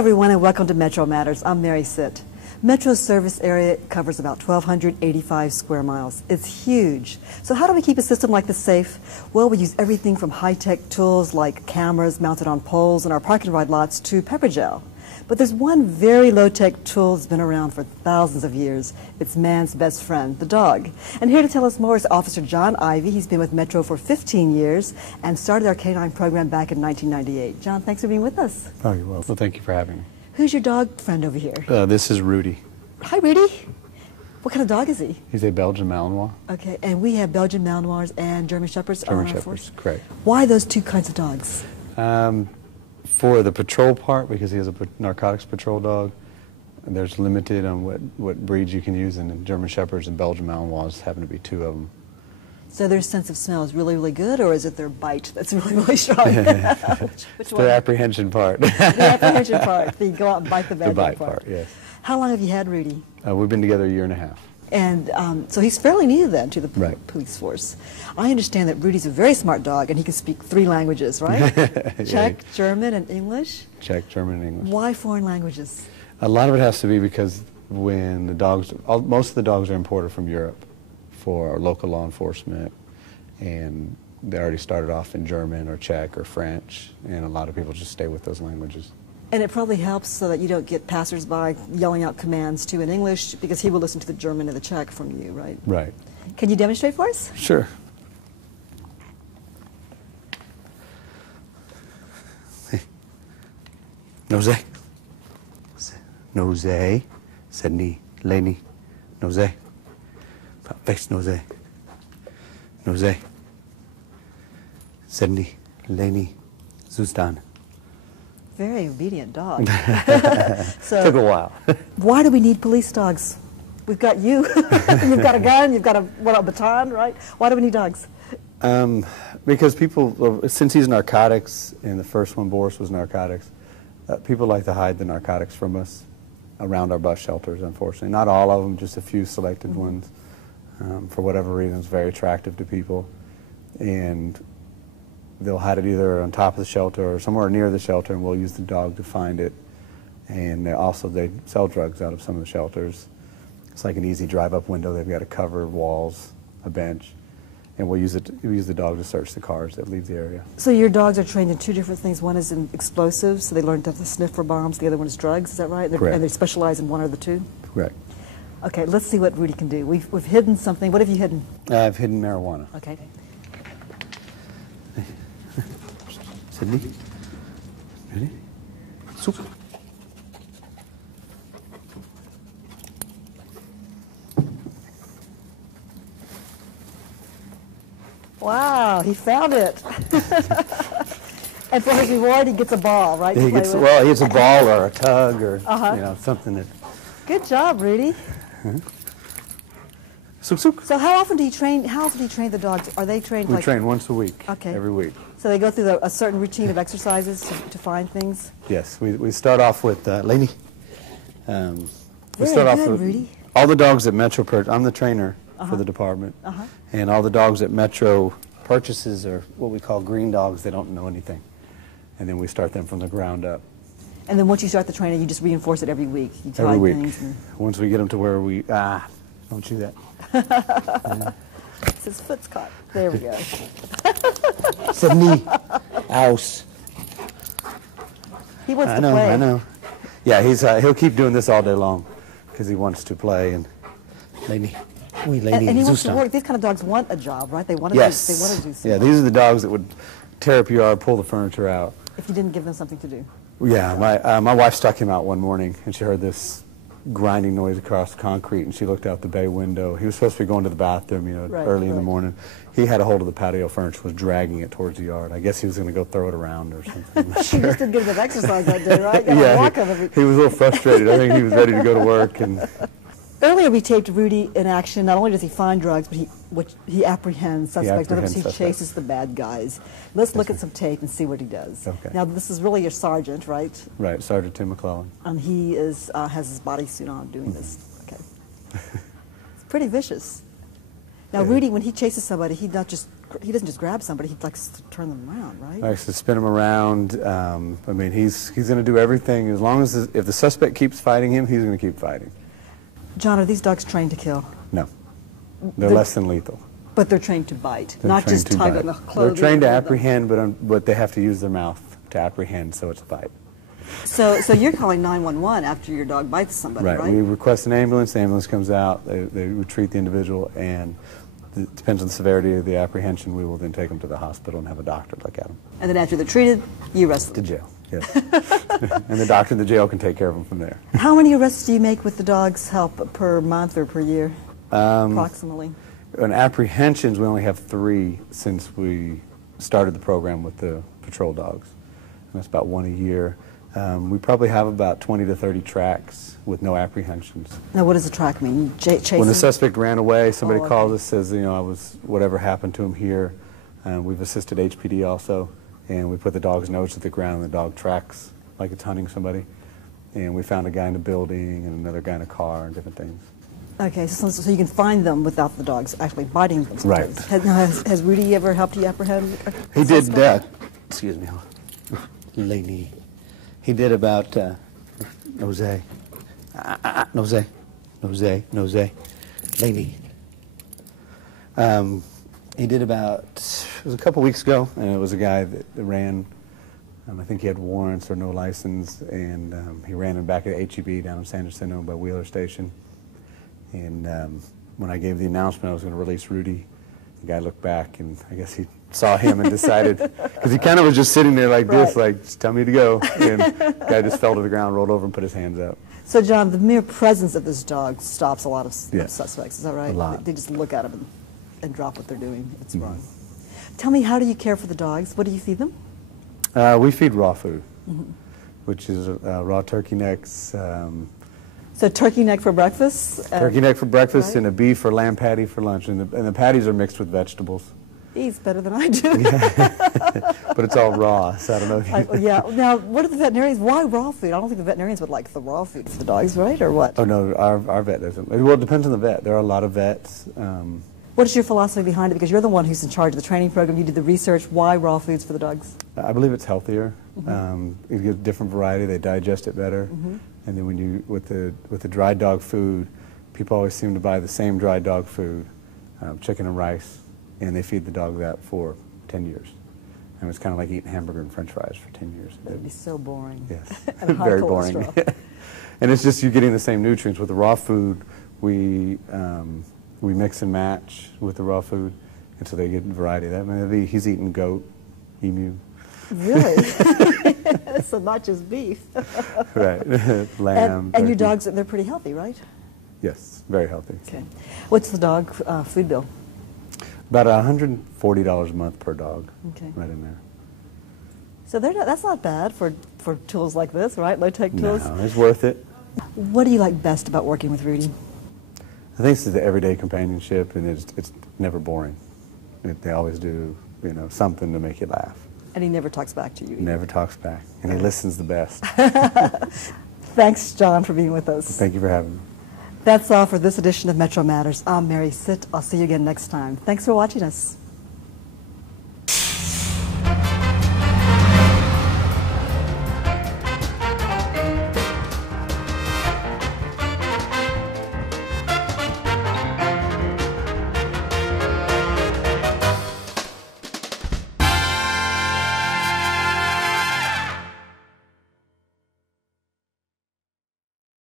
everyone, and welcome to Metro Matters. I'm Mary Sitt. Metro's service area covers about 1,285 square miles. It's huge. So how do we keep a system like this safe? Well, we use everything from high-tech tools like cameras mounted on poles in our parking ride lots to pepper gel. But there's one very low-tech tool that's been around for thousands of years. It's man's best friend, the dog. And here to tell us more is Officer John Ivey. He's been with Metro for 15 years and started our canine program back in 1998. John, thanks for being with us. Oh, you're welcome. Well, thank you for having me. Who's your dog friend over here? This is Rudy. Hi, Rudy. What kind of dog is he? He's a Belgian Malinois. Okay, and we have Belgian Malinois and German Shepherds on our force. Correct. Why those two kinds of dogs? For the patrol part, because he is a narcotics patrol dog, there's limited on what breeds you can use, and the German Shepherds and Belgian Malinois happen to be two of them. So their sense of smell is really, really good, or is it their bite that's really, really strong? Which one? The apprehension part. The apprehension part. You go out and bite the bad The bite part. part, yes. How long have you had Rudy? We've been together a year and a half. And so he's fairly new then to the police force. I understand that Rudy's a very smart dog and he can speak 3 languages, right? Czech, German, and English? Czech, German, and English. Why foreign languages? A lot of it has to be because when the dogs, most of the dogs are imported from Europe for local law enforcement, and they already started off in German or Czech or French, and a lot of people just stay with those languages. And it probably helps so that you don't get passersby yelling out commands to in English, because he will listen to the German and the Czech from you, right? Right. Can you demonstrate for us? Sure. Nose. Nose. Sedni. Leni. Nose. Face nose. Nose. Sedni. Leni. Zustan. Very obedient dog. So, took a while. Why do we need police dogs? We've got you. You've got a gun. You've got a baton, right? Why do we need dogs? Because people, since he's narcotics, and the first one, Boris, was narcotics, people like to hide the narcotics from us around our bus shelters, unfortunately. Not all of them, just a few selected ones. For whatever reason, it's very attractive to people. And they'll hide it either on top of the shelter or somewhere near the shelter, and we'll use the dog to find it. And they sell drugs out of some of the shelters. It's like an easy drive-up window. They've got a cover, walls, a bench, and we use the dog to search the cars that leave the area. So your dogs are trained in 2 different things. One is in explosives, so they learn to sniff for bombs. The other one is drugs. Is that right? Correct. And they specialize in one or the 2. Correct. Okay, let's see what Rudy can do. We've hidden something. What have you hidden? I've hidden marijuana. Okay. Sydney. Ready? Soup. Wow, he found it. And for his reward, he gets a ball, right? He gets a ball or a tug or something that. Good job, Rudy. So how often do you train? How often do you train the dogs? Are they trained? We train once a week. Okay. Every week. So they go through a certain routine of exercises to find things. Yes, we start off with Lainey. We start off with Rudy. All the dogs at Metro I'm the trainer for the department, and all the dogs at Metro purchases are what we call green dogs. They don't know anything, and then we start them from the ground up. And then once you start the training, you just reinforce it every week. You every week. Things Once we get them to where we don't chew that. His foot's caught. There we go. Sydney, house. He wants to play. I know. Yeah, he'll keep doing this all day long because he wants to play and lady. And he wants to work. These kind of dogs want a job, right? They want to. Yes. They want to do something. Yeah, these are the dogs that would tear up your yard, pull the furniture out. If you didn't give them something to do. Yeah, my wife stuck him out one morning, and she heard this grinding noise across the concrete, and she looked out the bay window. He was supposed to be going to the bathroom, early in the morning. He had a hold of the patio furniture, was dragging it towards the yard. I guess he was going to go throw it around or something. I'm not sure. He just didn't get enough exercise that day, right? He was a little frustrated. I think he was ready to go to work. And earlier we taped Rudy in action. Not only does he find drugs, but he apprehends suspects. He chases the bad guys. Let's look at some tape and see what he does. Okay. Now this is really your sergeant, right? Right, Sergeant Tim McClellan. And he has his bodysuit on doing this. Okay. It's pretty vicious. Now, Rudy, when he chases somebody, he doesn't just grab somebody. He likes to turn them around, right? Likes to spin them around. I mean, he's going to do everything as long as if the suspect keeps fighting him, he's going to keep fighting. John, are these dogs trained to kill? No, they're less than lethal. But they're trained to bite, They're not trained just to tug bite. on the clothing. They're trained to apprehend, but they have to use their mouth to apprehend, so it's a bite. So you're calling 911 after your dog bites somebody, right? We request an ambulance. The ambulance comes out. They treat the individual, and it depends on the severity of the apprehension. We will then take them to the hospital and have a doctor look at them. And then after they're treated, you arrest them. To jail, yes. And the doctor in the jail can take care of them from there. How many arrests do you make with the dog's help per month or per year, approximately? On apprehensions, we only have 3 since we started the program with the patrol dogs. And that's about 1 a year. We probably have about 20 to 30 tracks with no apprehensions. Now, what does a track mean? Chasing? When the suspect ran away, somebody Oh, okay. calls us, says, whatever happened to him here. We've assisted HPD also, and we put the dog's nose to the ground, and the dog tracks like it's hunting somebody. And we found a guy in a building and another guy in a car and different things. Okay, so you can find them without the dogs actually biting them. Right. Has Rudy ever helped you apprehend a He did, suspect? excuse me, lady. He did about, nose, lady. He did about, it was a couple weeks ago, and it was a guy that ran, I think he had warrants or no license, and he ran in back of the HEB down in San Jacinto by Wheeler Station. And when I gave the announcement I was going to release Rudy, the guy looked back, and I guess he saw him and decided, because he kind of was just sitting there like this, like, just tell me to go. And the guy just fell to the ground, rolled over, and put his hands up. So, John, the mere presence of this dog stops a lot of Yes. suspects. Is that right? A lot. They just look at him and drop what they're doing. It's wrong. Tell me, how do you care for the dogs? What do you feed them? We feed raw food, which is raw turkey necks, So turkey neck for breakfast? turkey neck for breakfast, right. and a beef or lamb patty for lunch. And the patties are mixed with vegetables. He's better than I do. But it's all raw, so I don't know if you... Yeah. Now, what are the veterinarians? Why raw food? I don't think the veterinarians would like the raw food for the dogs, right? Or what? Oh, no, our vet doesn't. Well, it depends on the vet. There are a lot of vets. What is your philosophy behind it? Because you're the one who's in charge of the training program. You did the research. Why raw foods for the dogs? I believe it's healthier. You get a different variety. They digest it better. And then when you with the dry dog food, people always seem to buy the same dry dog food, chicken and rice, and they feed the dog that for 10 years. And it's kind of like eating hamburger and French fries for 10 years. That would be so boring. Yes, And high very boring. cholesterol. And it's just you getting the same nutrients with the raw food. We mix and match with the raw food, and so they get variety. That he's eating goat, emu. Really? So not just beef. Right, lamb. And your turkey. dogs, they're pretty healthy, right? Yes, very healthy. Okay. What's the dog food bill? About $140 a month per dog. Okay. Right in there. So that's not bad for tools like this, right? Low-tech tools. No, it's worth it. What do you like best about working with Rudy? I think it's the everyday companionship, and it's never boring. They always do, something to make you laugh. And he never talks back to you either. Never talks back, and he listens the best. Thanks, John, for being with us. Thank you for having me. That's all for this edition of Metro Matters. I'm Mary Sitt. I'll see you again next time. Thanks for watching us.